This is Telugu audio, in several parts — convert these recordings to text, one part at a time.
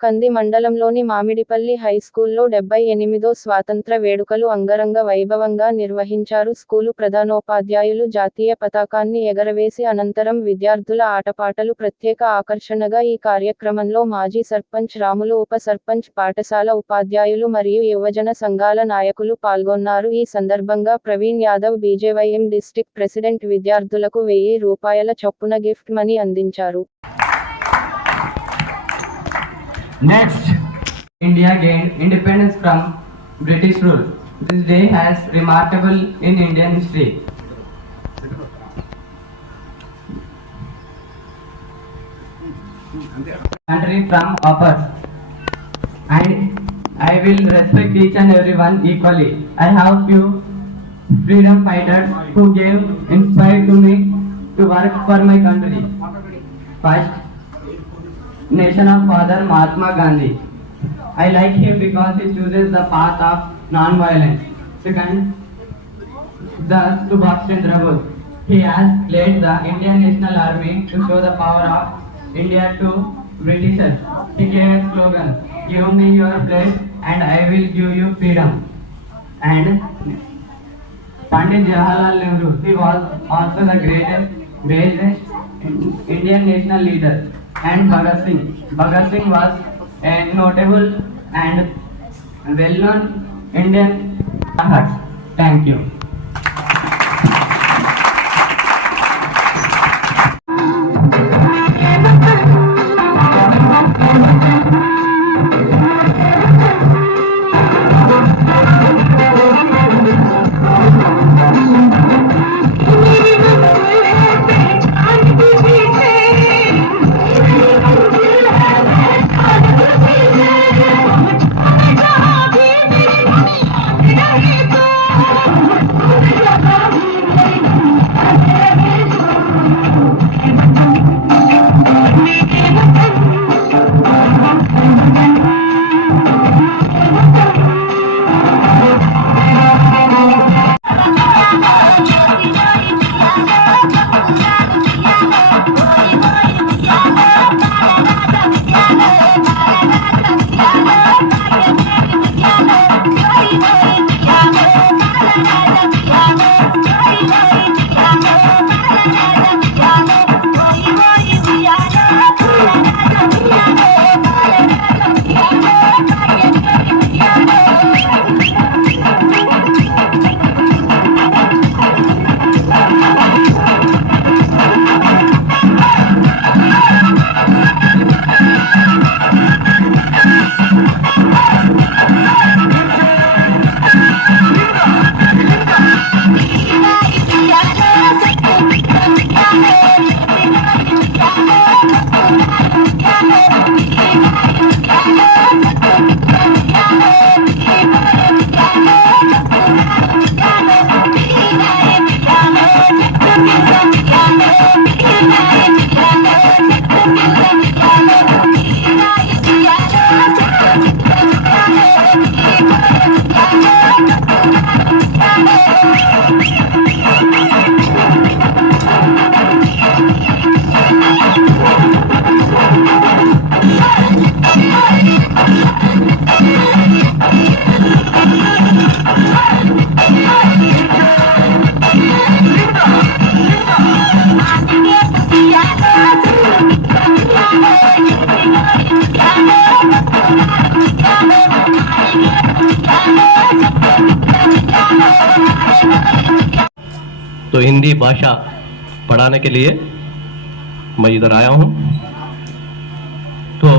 కంది మండలంలోని మామిడిపల్లి హైస్కూల్లో డెబ్బై ఎనిమిదో స్వాతంత్ర వేడుకలు అంగరంగ వైభవంగా నిర్వహించారు. స్కూలు ప్రధానోపాధ్యాయులు జాతీయ పతాకాన్ని ఎగరవేసి అనంతరం విద్యార్థుల ఆటపాటలు ప్రత్యేక ఆకర్షణగా ఈ కార్యక్రమంలో మాజీ సర్పంచ్ రాములు ఉప సర్పంచ్ పాఠశాల ఉపాధ్యాయులు మరియు యువజన సంఘాల నాయకులు పాల్గొన్నారు. ఈ సందర్భంగా Praveen Yadav BJYM district president విద్యార్థులకు వెయ్యి రూపాయల చొప్పున గిఫ్ట్ మనీ అందించారు. Next, India gained independence from British rule. This day has remarkable in Indian history. Country from offers, and I will respect each and everyone equally. I have few freedom fighters who gave inspired to me to work for my country. First, nation of father Mahatma Gandhi. I like him because he chooses the path of non-violence. Second, the Subhash Chandra Bose. He has led the Indian National Army to show the power of India to Britishers. He gave a slogan, give me your place and I will give you freedom. And Pandit Jawaharlal Nehru, he was also the greatest, greatest Indian national leader. And Bhagat Singh. Bhagat Singh was a notable and well-known Indian heart. Thank you. भाषा पढ़ाने के लिए मैं इधर आया हूँ। तो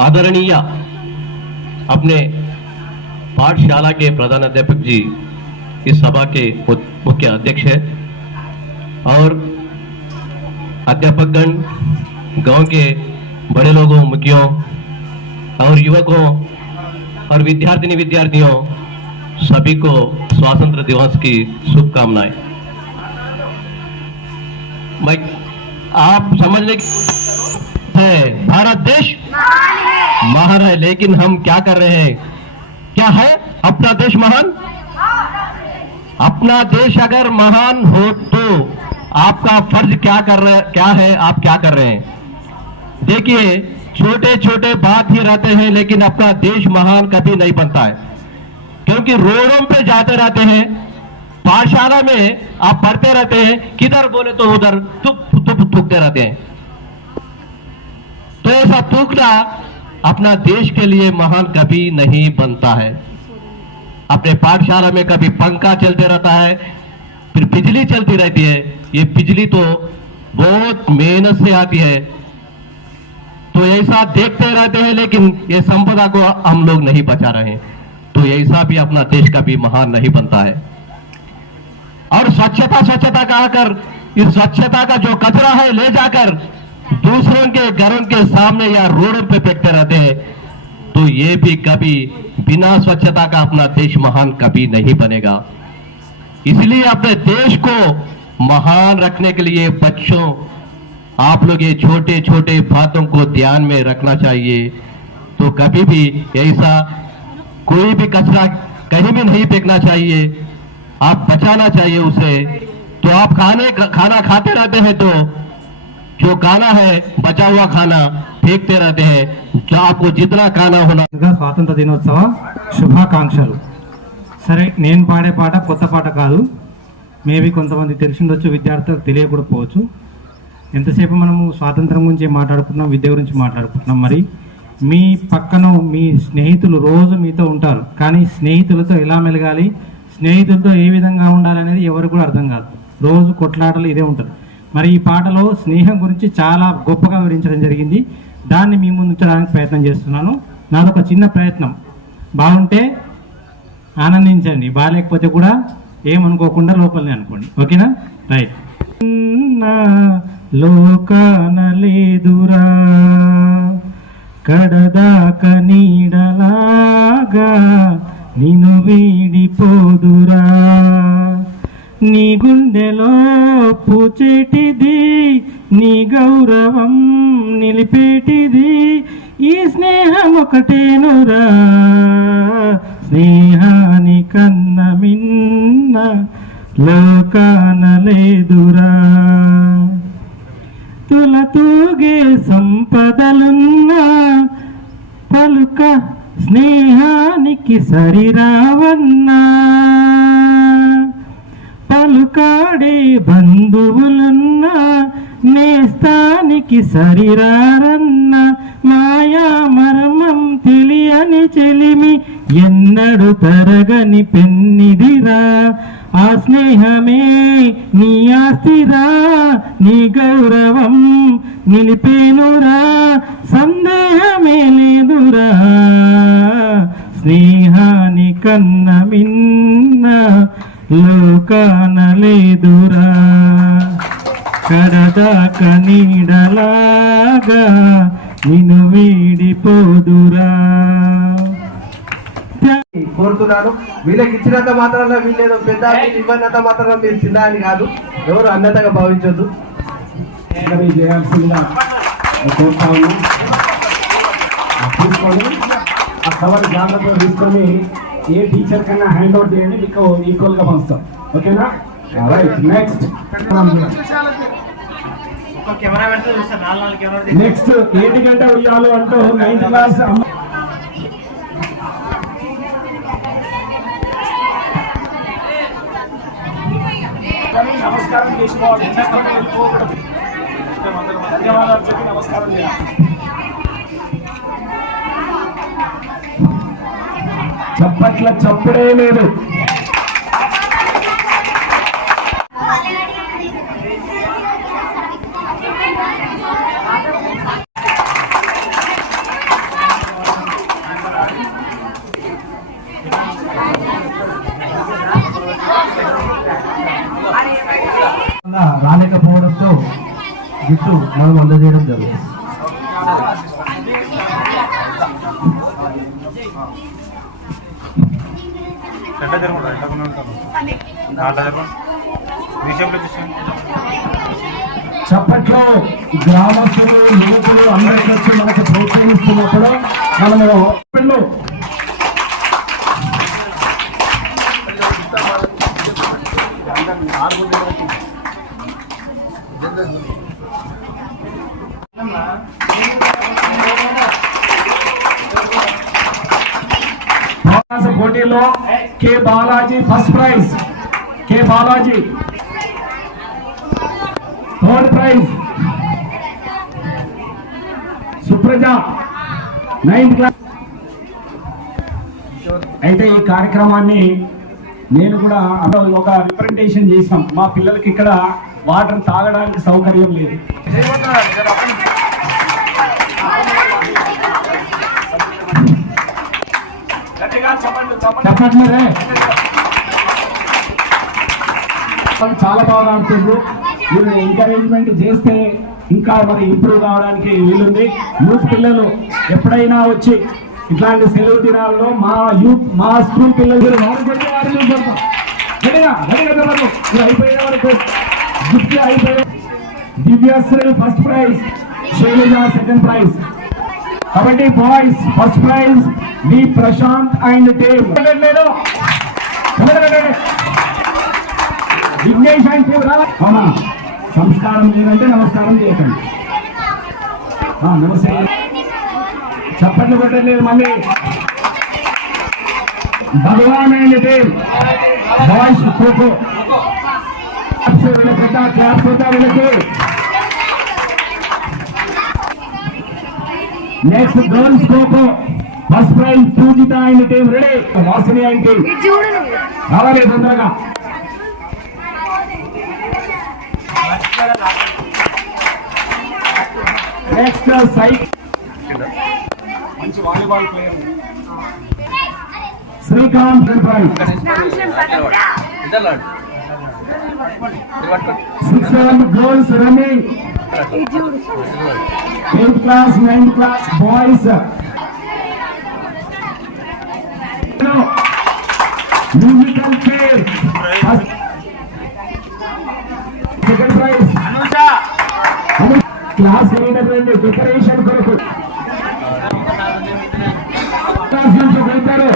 आदरणीय अपने पाठशाला के प्रधान अध्यापक जी, इस सभा के मुख्य अध्यक्ष है और अध्यापकगण, गाँव के बड़े लोगों, मुखियों और युवकों और विद्यार्थिनी विद्यार्थियों सभी को स्वतंत्र दिवस की शुभकामनाएँ। मैं, आप समझने है, भारत देश महान है, लेकिन हम क्या कर रहे हैं? क्या है अपना देश महान? अपना देश अगर महान हो तो आपका फ़र्ज़ क्या कर रहे, क्या है, आप क्या कर रहे हैं? देखिए छोटे छोटे बात ही रहते हैं, लेकिन अपना देश महान कभी नहीं बनता है। क्योंकि रोडों पे जाते रहते हैं, पाठशाला में आप पढ़ते रहते हैं, किधर बोले तो उधर, तुप तुप, थूकते रहते हैं। तो ऐसा थूकना अपना देश के लिए महान कभी नहीं बनता है। अपने पाठशाला में कभी पंखा चलते रहता है, फिर बिजली चलती रहती है। ये बिजली तो बहुत मेहनत से आती है। तो ऐसा देखते रहते हैं, लेकिन ये संपदा को हम लोग नहीं बचा रहे हैं। तो ऐसा भी अपना देश कभी महान नहीं बनता है। और स्वच्छता स्वच्छता कहकर इस स्वच्छता का जो कचरा है, ले जाकर दूसरों के घरों के सामने या रोडों पे फेंकते रहते हैं तो ये भी कभी बिना स्वच्छता का अपना देश महान कभी नहीं बनेगा। इसलिए अपने देश को महान रखने के लिए बच्चों, आप लोग ये छोटे छोटे बातों को ध्यान में रखना चाहिए। तो कभी भी ऐसा कोई भी कचरा कहीं भी नहीं फेंकना चाहिए आप बचाना चाहिए उसे तो आप खाने खाना खाते रहते हैं तो जो खाना है बचा हुआ खाना फेंकते रहते हैं जो आपको जितना खाना होना ముందుగా స్వాతంత్ర దినోత్సవ శుభాకాంక్షలు సరే నేను పాడే పాట కొత్త పాట కాదు మేబీ కొంతమంది తెలిసిండొచ్చు విద్యార్థులకు తెలియకపోవచ్చు ఎంతసేపు మనము స్వాతంత్రం గురించి మాట్లాడుకుంటున్నాం విద్య గురించి మాట్లాడుకుంటున్నాం మరి మీ పక్కన మీ స్నేహితులు రోజు మీతో ఉంటారు. కానీ స్నేహితులతో ఎలా మెలగాలి? స్నేహితులతో ఏ విధంగా ఉండాలి అనేది కూడా అర్థం కాదు. రోజు కొట్లాటలు ఇదే ఉంటుంది. మరి ఈ పాటలో స్నేహం గురించి చాలా గొప్పగా వివరించడం జరిగింది. దాన్ని మీ ముందు ఉంచడానికి ప్రయత్నం చేస్తున్నాను. నాదొక చిన్న ప్రయత్నం. బాగుంటే ఆనందించండి. బాగాలేకపోతే కూడా ఏమనుకోకుండా లోపలనే అనుకోండి. ఓకేనా? రైట్. లోకాన లేదురా కడదాక నీడలాగా నిను వీడిపోదురా. నీ గుండెలో పూచేటిది నీ గౌరవం నిలిపేటిది ఈ స్నేహం ఒకటేనురా. స్నేహాని కన్న మిన్న లోకాన లేదురా. తుల తూగే సంపదలున్నా పలుక స్నేహానికి సరిరావన్నా. పలుకాడే బంధువులున్నా నేస్తానికి సరిరారన్న. మాయా మర్మం తెలియని చెలిమి ఎన్నడు తరగని పెన్నిదిరా. ఆ స్నేహమే నీ ఆస్తిరా నీ గౌరవం నిలిపేనురా సందేహమే లేదురా. స్నేహాని కన్న మిన్న లోకాన లేదురా. కడదాక నీడలాగా నిన్ను వీడిపో కోరుతున్నాను వీళ్ళకి ఇచ్చినంత మాత్రాన వీళ్ళేదో పెద్ద వీళ్ళు ఇవ్వనంత మాత్రాన మీరు చిన్న అని కాదు. ఎవరు అన్నతగా భావించొద్దు. చేయాల్సిందిగా తీసుకొని ఆ కవర్ జాగ్రత్తగా తీసుకొని ఏ టీచర్ కన్నా హ్యాండ్ అవుట్ చేయండి మీకు ఈక్వల్గా పంచుతాం ఓకేనా? రైట్ నెక్స్ట్ నెక్స్ట్ ఏంటి గంట ఉయ్యాలు అంటూ నైన్త్ క్లాస్ నమస్కారం చేసుకోవాలి వెళ్ళిపోకూడదు ధన్యవాదాలు చెప్పి నమస్కారం చేయాలి చప్పట్ల చప్పుడే లేదు. గిఫ్ట్ మనం అందజేయడం జరుగుతుంది. చప్పట్లో గ్రామస్తులు యువకులు అందరికీ వచ్చి మనకు ప్రోత్సహిస్తున్నప్పుడు మనము పిల్లలు పోటీలో K Balaji first prize. K Balaji. Third prize. Supraja. Ninth class. అయితే ఈ కార్యక్రమాన్ని నేను కూడా ఒక రిప్రజెంటేషన్ చేసాం మా పిల్లలకి ఇక్కడ వాటర్ తాగడానికి సౌకర్యం లేదు. చెప్పట్లేదే? వాళ్ళు చాలా బాగా ఆడుతుండ్రు వీళ్ళు ఎంకరేజ్మెంట్ చేస్తే ఇంకా మరి ఇంప్రూవ్ కావడానికి వీలుంది. యూత్ పిల్లలు ఎప్పుడైనా వచ్చి ఇట్లాంటి సెలవు దినాల్లో మా యూత్ మా స్కూల్ పిల్లలు మీరు అయిపోయే వరకు. గిఫ్ట్ అయిపోయే first prize Shailaja second prize kabaddi boys first prize me Prashanth and Dev. లేదు విఘ్నేష్ అంటే అవునా? సంస్కారం లేదంటే నమస్కారం చేయకండి. నమస్తే. చప్పట్లు కొట్టలేదు మళ్ళీ. భగవాన్ అండ్ దేవ్. బాయ్స్ ఖోఖో. వీళ్ళకి క్లాప్స్ అవుతా వీళ్ళకి next girls kho-kho first prize Poojitha and team ready Vasini and team రావాలి తొందరగా. నెక్స్ట్ సైక్ మంచి volleyball player Srikanth prize six seven girls running eighth class ninth class boys musical chair second prize class అయినటువంటి డెకరేషన్ కొరకు క్లాస్ నుంచి వెళ్తారు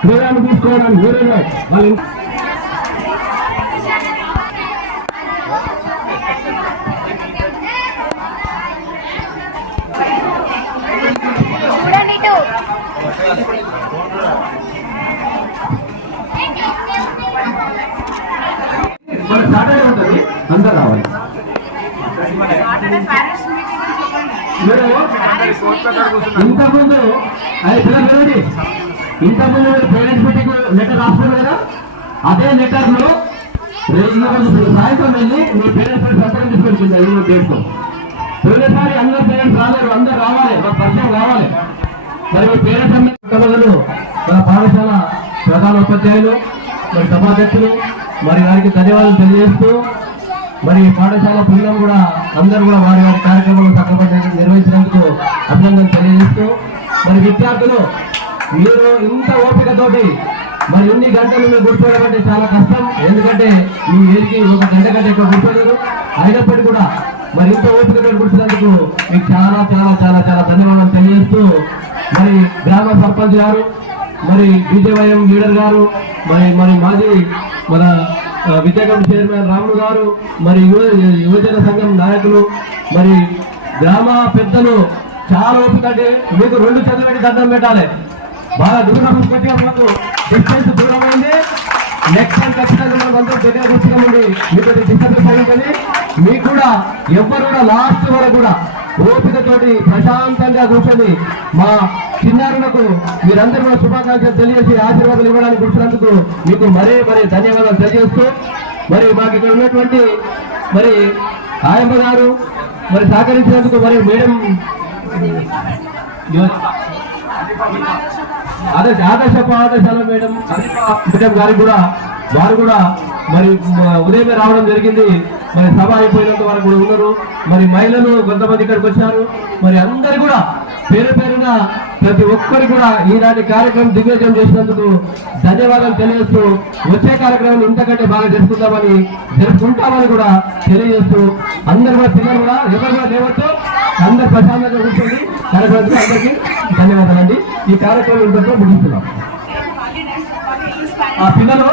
క్రీడలు తీసుకోవడానికి వేరే వాళ్ళు ఉంటుంది? అందరు రావాలి. మీరు ఇంతకుముందు అది పిల్లలు చూడండి. ఇంతకుముందు మీరు పేరెంట్స్ మీటింగ్ లెటర్ రాసుకున్నారు కదా? అదే లెటర్లో సాయంత్రం వెళ్ళి మీ పేరెంట్స్ సంతకం తీసుకొచ్చింది ఐదు డేట్తో పోయినసారి అందరు పేరెంట్స్ రాలేరు అందరు రావాలి మా పరిచయం రావాలి మరి మీ పేరెంట్స్ అందరూ మన పాఠశాల ప్రధాన ఉపాధ్యాయులు మరి సభాధ్యక్షులు మరి వారికి ధన్యవాదాలు తెలియజేస్తూ మరి పాఠశాల పిల్లలు కూడా అందరూ కూడా వారి వారి కార్యక్రమాలు సక్రమంగా నిర్వహించినందుకు అభినందనలు తెలియజేస్తూ మరి విద్యార్థులు మీరు ఇంత ఓపికతోటి మరి ఇన్ని గంటలు మీరు కూర్చోవడం అంటే చాలా కష్టం. ఎందుకంటే మీ ఏరికి ఒక గంట కంటే ఎక్కువ కూర్చోలేరు. అయినప్పటికీ కూడా మరి ఇంత ఓపికతో కూర్చున్నందుకు మీకు చాలా చాలా చాలా చాలా ధన్యవాదాలు తెలియజేస్తూ మరి గ్రామ సర్పంచ్ గారు మరి బీజేవైఎం లీడర్ గారు మరి మరి మాజీ మన ఆ, చైర్మన్ రాముడు గారు మరి యువజన సంఘం నాయకులు మరి గ్రామ పెద్దలు చాలా ఓపికంటే మీకు రెండు చదువుపెట్టి దండం పెట్టాలి. బాగా దూరం కొద్దిగా మాకు డిస్టెన్స్ దూరమైంది. నెక్స్ట్ టైం ఖచ్చితంగా మనం అందరూ దగ్గర కూర్చున్నామండి మీకు డిస్టర్బెన్స్ అయ్యిందని మీకు కూడా ఎవరు కూడా లాస్ట్ వరకు కూడా ఓపికతోటి ప్రశాంతంగా కూర్చొని మా చిన్నారులకు మీరందరూ కూడా శుభాకాంక్షలు తెలియజేసి ఆశీర్వాదాలు ఇవ్వడానికి కూర్చున్నందుకు మీకు మరీ మరీ ధన్యవాదాలు తెలియజేస్తూ మరి మాకు ఇక్కడ ఉన్నటువంటి మరి ఆయమ్మ గారు మరి సహకరించినందుకు మరి మేడం అదే ఆదర్శ పాఠశాల మేడం మేడం గారికి కూడా వారు కూడా మరి ఉదయమే రావడం జరిగింది. మరి సభ అయిపోయినంత వారు కూడా ఉన్నారు. మరి మహిళలు కొంతమంది ఇక్కడికి వచ్చారు. మరి అందరు కూడా పేరు పేరున ప్రతి ఒక్కరు కూడా ఈనాటి కార్యక్రమం దిగ్విజయం చేసినందుకు ధన్యవాదాలు తెలియజేస్తూ వచ్చే కార్యక్రమం ఇంతకంటే బాగా జరుపుకుందామని జరుపుకుంటామని కూడా తెలియజేస్తూ అందరు కూడా పిల్లలు కూడా ఎవరు కూడా లేవద్దు. అందరు ప్రశాంతంగా కూర్చోండి. కార్యక్రమానికి అందరికీ. ధన్యవాదాలండి. ఈ కార్యక్రమం ఇంతతో ముగిస్తున్నాం. ఆ పిల్లలు